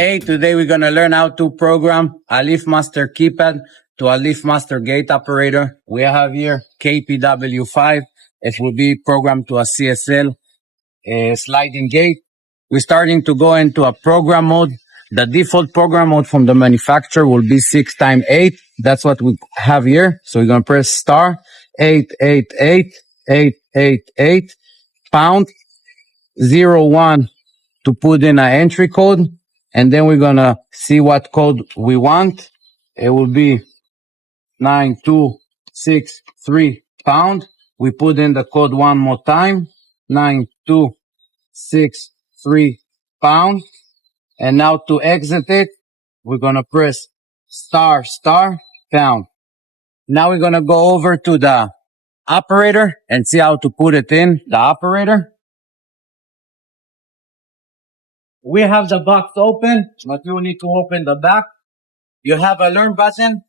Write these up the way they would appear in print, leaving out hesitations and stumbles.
Hey, today we're going to learn how to program a LiftMaster Keypad to a LiftMaster gate operator. We have here KPW5. It will be programmed to a CSL sliding gate. We're starting to go into a program mode. The default program mode from the manufacturer will be 6x8. That's what we have here. So we're going to press star 888 pound 01 to put in an entry code. And then we're going to see what code we want. It will be 9263 pound. We put in the code one more time. 9263 pound. And now to exit it, we're going to press star pound. Now we're going to go over to the operator and see how to put it in the operator. We have the box open, but you need to open the back. You have a learn button.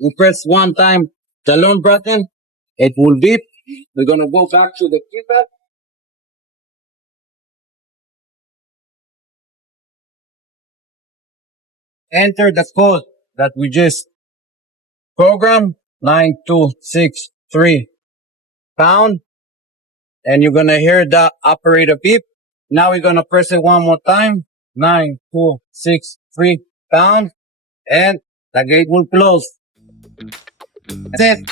You press one time the learn button. It will beep. We're going to go back to the keypad. Enter the code that we just programmed, 9263 pound. And you're going to hear the operator beep. Now we're going to press it one more time, 9263 pound. And the gate will close. That's it.